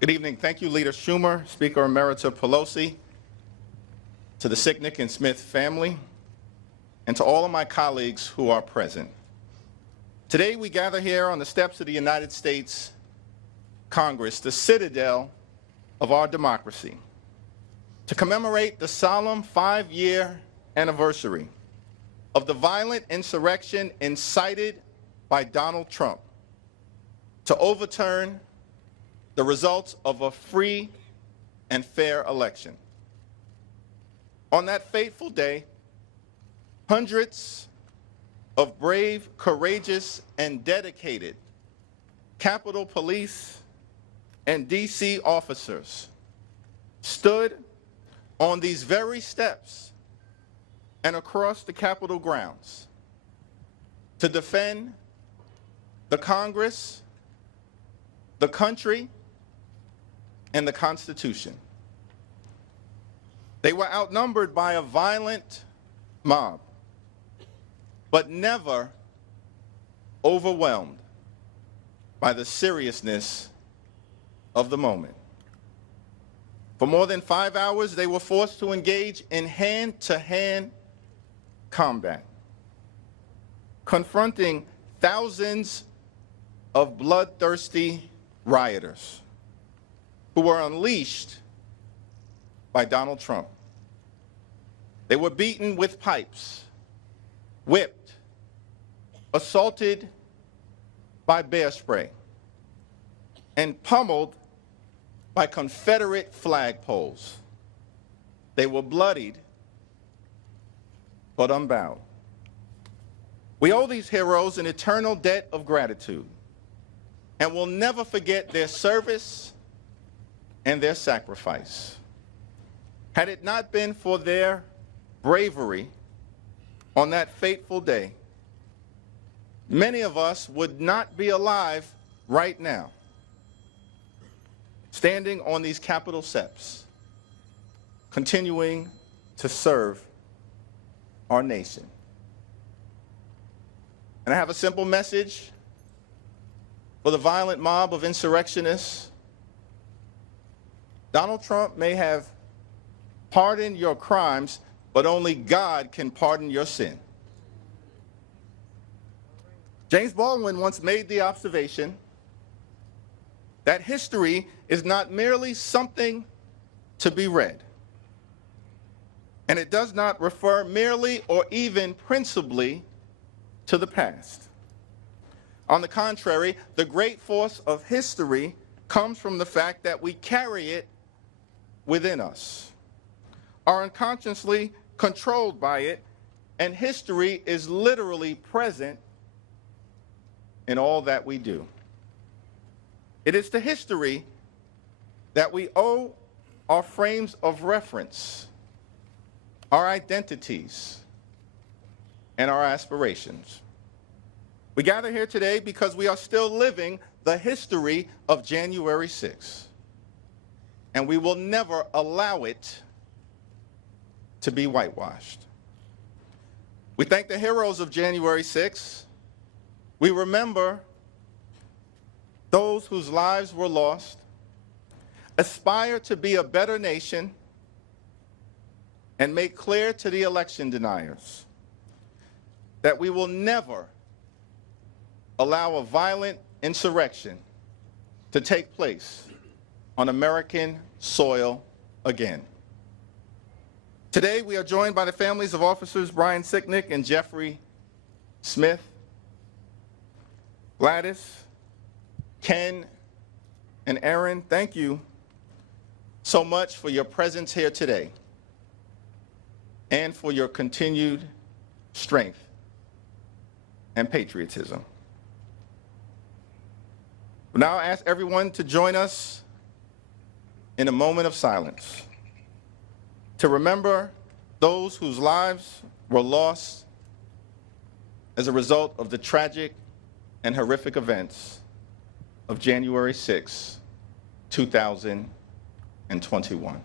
Good evening. Thank you, Leader Schumer, Speaker Emerita Pelosi, to the Sicknick and Smith family, and to all of my colleagues who are present. Today we gather here on the steps of the United States Congress, the citadel of our democracy, to commemorate the solemn 5-year anniversary of the violent insurrection incited by Donald Trump to overturn the results of a free and fair election. On that fateful day, hundreds of brave, courageous, and dedicated Capitol Police and DC officers stood on these very steps and across the Capitol grounds to defend the Congress, the country, and the Constitution. They were outnumbered by a violent mob, but never overwhelmed by the seriousness of the moment. For more than 5 hours, they were forced to engage in hand-to-hand combat, confronting thousands of bloodthirsty rioters who were unleashed by Donald Trump. They were beaten with pipes, whipped, assaulted by bear spray, and pummeled by Confederate flagpoles. They were bloodied, but unbowed. We owe these heroes an eternal debt of gratitude, and will never forget their service and their sacrifice. Had it not been for their bravery on that fateful day, many of us would not be alive right now, standing on these Capitol steps, continuing to serve our nation. And I have a simple message for the violent mob of insurrectionists. Donald Trump may have pardoned your crimes, but only God can pardon your sin. James Baldwin once made the observation that history is not merely something to be read, and it does not refer merely or even principally to the past. On the contrary, the great force of history comes from the fact that we carry it within us, are unconsciously controlled by it, and history is literally present in all that we do. It is to history that we owe our frames of reference, our identities, and our aspirations. We gather here today because we are still living the history of January 6th. And we will never allow it to be whitewashed. We thank the heroes of January 6th. We remember those whose lives were lost, aspire to be a better nation, and make clear to the election deniers that we will never allow a violent insurrection to take place on American soil again. Today, we are joined by the families of officers Brian Sicknick and Jeffrey Smith. Gladys, Ken, and Aaron, thank you so much for your presence here today and for your continued strength and patriotism. Now I ask everyone to join us in a moment of silence to remember those whose lives were lost as a result of the tragic and horrific events of January 6, 2021.